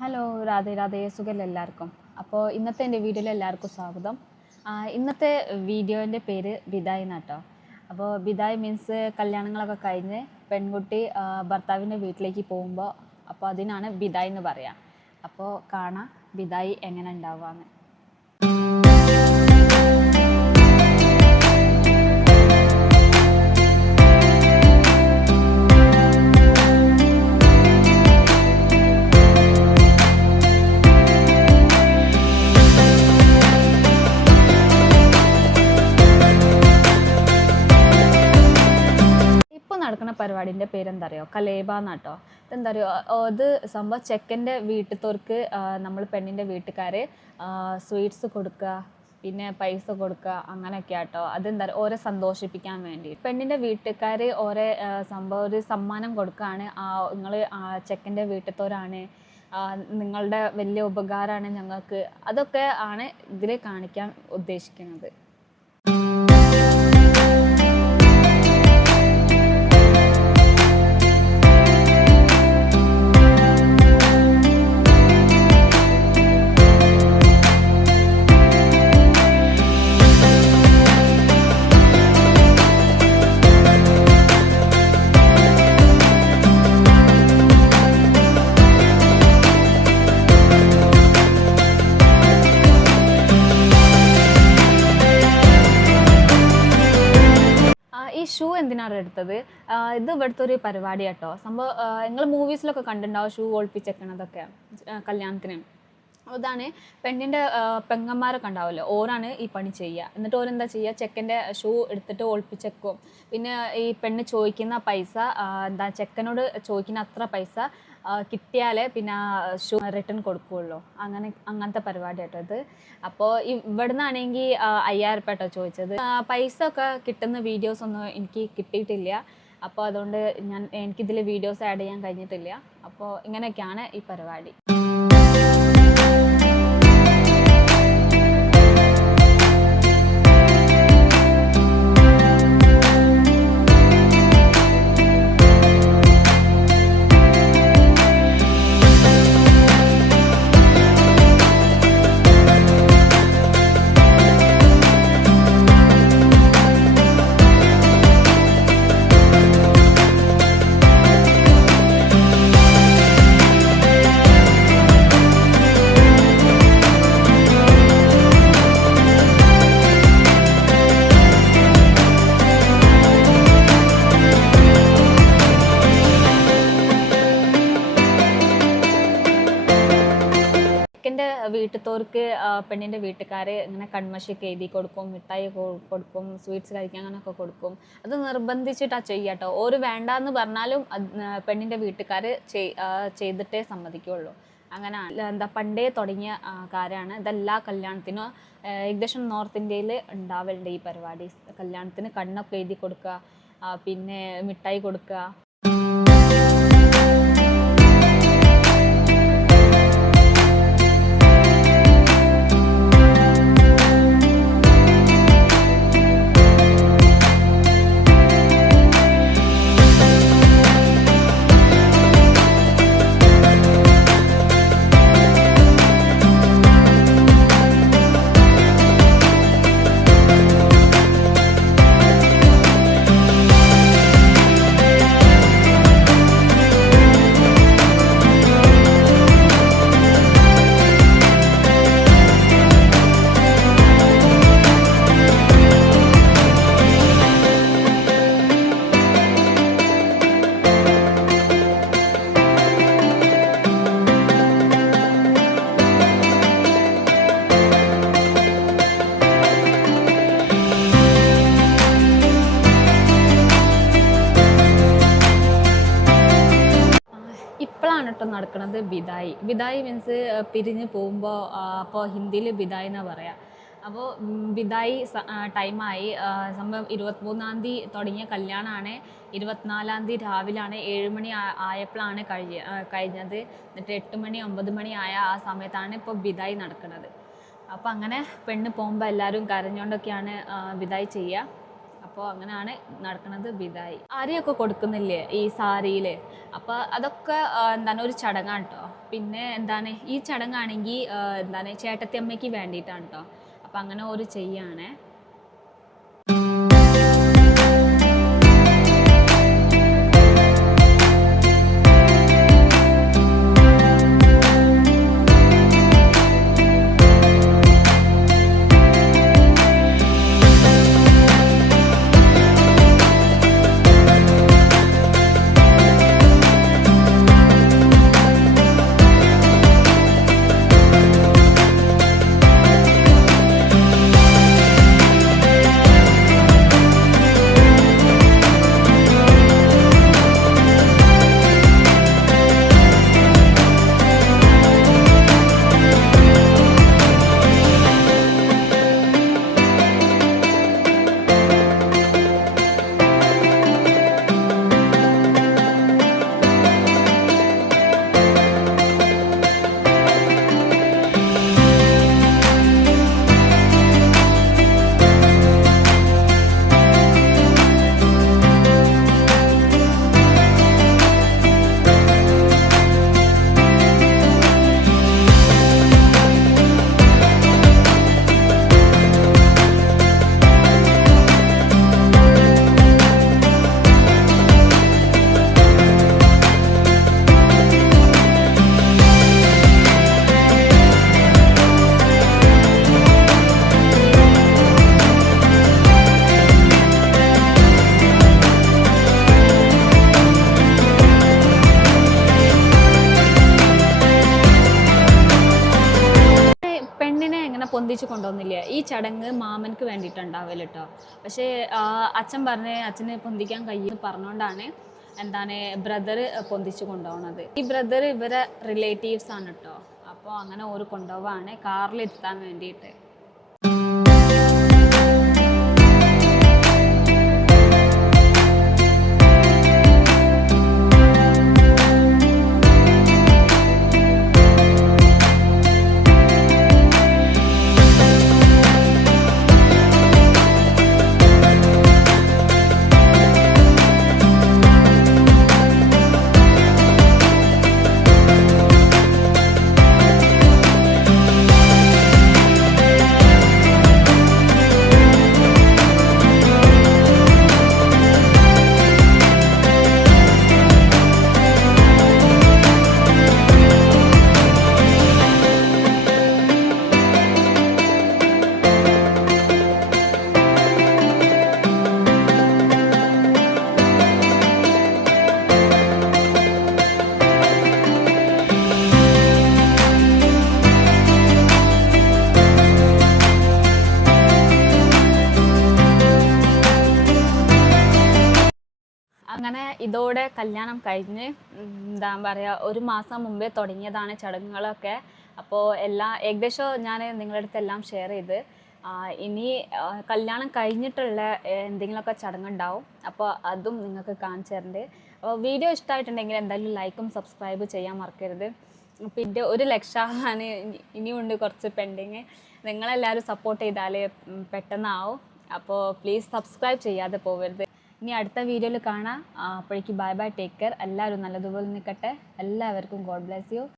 Hello Radhe Radhe സുഖം എല്ലാവർക്കും. അപ്പോൾ ഇന്നത്തെ എൻ്റെ വീഡിയോയിൽ എല്ലാവർക്കും സ്വാഗതം. ഇന്നത്തെ വീഡിയോൻ്റെ പേര് ബിദായി എന്നാട്ടോ. അപ്പോൾ ബിദായി മീൻസ് കല്യാണങ്ങളൊക്കെ കഴിഞ്ഞ് പെൺകുട്ടി ഭർത്താവിൻ്റെ വീട്ടിലേക്ക് പോകുമ്പോൾ അപ്പോൾ അതിനാണ് ബിദായി എന്ന് പറയാം. അപ്പോൾ കാണാം ബിദായി എങ്ങനെ ഉണ്ടാവുകയെന്ന്. നടക്കുന്ന പരിപാടിൻ്റെ പേരെന്താ അറിയോ? കലേബ എന്നാട്ടോ. ഇതെന്താ അറിയോ, അത് സംഭവം ചെക്കൻ്റെ വീട്ടിലത്തോർക്ക് നമ്മൾ പെണ്ണിൻ്റെ വീട്ടുകാർ സ്വീറ്റ്സ് കൊടുക്കുക, പിന്നെ പൈസ കൊടുക്കുക, അങ്ങനെയൊക്കെ ആട്ടോ. അതെന്താ പറയുക, ഓരെ സന്തോഷിപ്പിക്കാൻ വേണ്ടി പെണ്ണിൻ്റെ വീട്ടുകാർ ഓരോ സംഭവം ഒരു സമ്മാനം കൊടുക്കുകയാണ്. നിങ്ങൾ ചെക്കൻ്റെ വീട്ടിലത്തോരാണ്, നിങ്ങളുടെ വലിയ ഉപകാരമാണ് ഞങ്ങൾക്ക്. അതൊക്കെ ആണ് ഇതിൽ കാണിക്കാൻ ഉദ്ദേശിക്കുന്നത്. ഈ ഷൂ എന്തിനാണ് എടുത്തത്? ഇത് ഇവിടുത്തെ ഒരു പരിപാടി കേട്ടോ. സംഭവം നിങ്ങൾ മൂവീസിലൊക്കെ കണ്ടിട്ടുണ്ടാവും, ഷൂ ഒളിപ്പിച്ചേക്കണതൊക്കെ കല്യാണത്തിന്. അതാണ് പെണ്ണിൻ്റെ പെങ്ങന്മാരൊക്കെ ഉണ്ടാവുമല്ലോ, ഓരാണ് ഈ പണി ചെയ്യുക. എന്നിട്ട് ഓരെന്താ ചെയ്യുക, ചെക്കൻ്റെ ഷൂ എടുത്തിട്ട് ഒളിപ്പിച്ചേക്കും. പിന്നെ ഈ പെണ്ണ് ചോദിക്കുന്ന പൈസ എന്താ ചെക്കനോട് ചോദിക്കുന്ന അത്ര പൈസ കിട്ടിയാലേ പിന്നെ ഷൂ റിട്ടേൺ കൊടുക്കുകയുള്ളൂ. അങ്ങനത്തെ പരിപാടി കേട്ടോ ഇത്. അപ്പോൾ ഇവിടെ നിന്നാണെങ്കിൽ 5000 രൂപ കേട്ടോ ചോദിച്ചത്. പൈസ ഒക്കെ കിട്ടുന്ന വീഡിയോസ് ഒന്നും എനിക്ക് കിട്ടിയിട്ടില്ല. അപ്പോൾ അതുകൊണ്ട് എനിക്കിതിൽ വീഡിയോസ് ആഡ് ചെയ്യാൻ കഴിഞ്ഞിട്ടില്ല. അപ്പോൾ ഇങ്ങനെയൊക്കെയാണ് ഈ പരിപാടി. ചെക്കൻ്റെ വീട്ടിലത്തോർക്ക് പെണ്ണിൻ്റെ വീട്ടുകാർ ഇങ്ങനെ കൺമഷിയൊക്കെ എഴുതി കൊടുക്കും, മിഠായി കൊടുക്കും, സ്വീറ്റ്സ് കഴിക്കാൻ അങ്ങനെയൊക്കെ കൊടുക്കും. അത് നിർബന്ധിച്ചിട്ടാണ് ചെയ്യാട്ടോ. ഒരു വേണ്ടാന്ന് പറഞ്ഞാലും പെണ്ണിൻ്റെ വീട്ടുകാർ ചെയ്തിട്ടേ സമ്മതിക്കുള്ളൂ. അങ്ങനെ എന്താ പണ്ടേ തുടങ്ങിയ കാര്യമാണ്. ഇതെല്ലാ കല്യാണത്തിനും ഏകദേശം നോർത്ത് ഇന്ത്യയിൽ ഉണ്ടാവലുണ്ട് ഈ പരിപാടി. കല്യാണത്തിന് കണ്ണൊക്കെ എഴുതി കൊടുക്കുക, പിന്നെ മിഠായി കൊടുക്കുക. ഇപ്പോഴാണ് കേട്ടോ നടക്കുന്നത് ബിദായി. ബിദായി മീൻസ് പിരിഞ്ഞ് പോകുമ്പോൾ, അപ്പോൾ ഹിന്ദിയിൽ ബിദായി എന്നാണ് പറയുക. അപ്പോൾ ബിദായി ടൈമായി. സംഭവം 23-ാം തീയതി തുടങ്ങിയ കല്യാണമാണ്. 24-ാം തീയതി രാവിലാണ് 7 മണി ആയപ്പോഴാണ് കഴിഞ്ഞത്. എന്നിട്ട് 8 മണി 9 മണി ആയ ആ സമയത്താണ് ഇപ്പോൾ ബിദായി നടക്കുന്നത്. അപ്പോൾ അങ്ങനെ പെണ്ണ് പോകുമ്പോൾ എല്ലാവരും കരഞ്ഞുകൊണ്ടൊക്കെയാണ് ബിദായി ചെയ്യുക. അപ്പോൾ അങ്ങനെയാണ് നടക്കുന്നത് ബിദായി. സാരിയൊക്കെ കൊടുക്കുന്നില്ലേ ഈ സാരിയിൽ, അപ്പോൾ അതൊക്കെ എന്താണ് ഒരു ചടങ്ങാണ് കേട്ടോ. പിന്നെ എന്താണ് ഈ ചടങ്ങാണെങ്കിൽ എന്താണ് ചേട്ടത്തിയമ്മയ്ക്ക് വേണ്ടിയിട്ടാണ് കേട്ടോ. അപ്പോൾ അങ്ങനെ ഒരു ചെയ്യാണേ. പൊന്തിച്ച് കൊണ്ടുവന്നില്ലേ, ഈ ചടങ്ങ് മാമനക്ക് വേണ്ടിയിട്ടുണ്ടാവില്ല കേട്ടോ. പക്ഷേ അച്ഛൻ അച്ഛന് പൊന്തിക്കാൻ കഴിയുമെന്ന് പറഞ്ഞുകൊണ്ടാണ് എന്താണ് ബ്രദർ പൊന്തിച്ച് കൊണ്ടുപോകുന്നത്. ഈ ബ്രദർ ഇവരെ റിലേറ്റീവ്സ് ആണ് കേട്ടോ. അപ്പോൾ അങ്ങനെ ഒരു കൊണ്ടുപോവാണ് കാറിലിരുത്താൻ വേണ്ടിയിട്ട്. അങ്ങനെ ഇതോടെ കല്യാണം കഴിഞ്ഞ് എന്താ പറയുക, ഒരു മാസം മുമ്പേ തുടങ്ങിയതാണ് ചടങ്ങുകളൊക്കെ. അപ്പോൾ ഏകദേശം ഞാൻ നിങ്ങളുടെ അടുത്ത് എല്ലാം ഷെയർ ചെയ്ത്. ഇനി കല്യാണം കഴിഞ്ഞിട്ടുള്ള എന്തെങ്കിലുമൊക്കെ ചടങ്ങുണ്ടാവും, അപ്പോൾ അതും നിങ്ങൾക്ക് കാണിച്ചു തരുന്നുണ്ട്. അപ്പോൾ വീഡിയോ ഇഷ്ടമായിട്ടുണ്ടെങ്കിൽ എന്തായാലും ലൈക്കും സബ്സ്ക്രൈബ് ചെയ്യാൻ മറക്കരുത്. പിന്നെ 1 ലക്ഷം ഇനിയുണ്ട് കുറച്ച് പെൻഡിങ്. നിങ്ങളെല്ലാവരും സപ്പോർട്ട് ചെയ്താൽ പെട്ടെന്നാവും. അപ്പോൾ പ്ലീസ് സബ്സ്ക്രൈബ് ചെയ്യാതെ പോകരുത്. ഇനി അടുത്ത വീഡിയോയിൽ കാണാം. അപ്പോഴേക്ക് ബൈ ബൈ, ടേക്ക് കെയർ. എല്ലാവരും നല്ലതുപോലെ നിൽക്കട്ടെ. എല്ലാവർക്കും ഗോഡ് ബ്ലെസ് യു.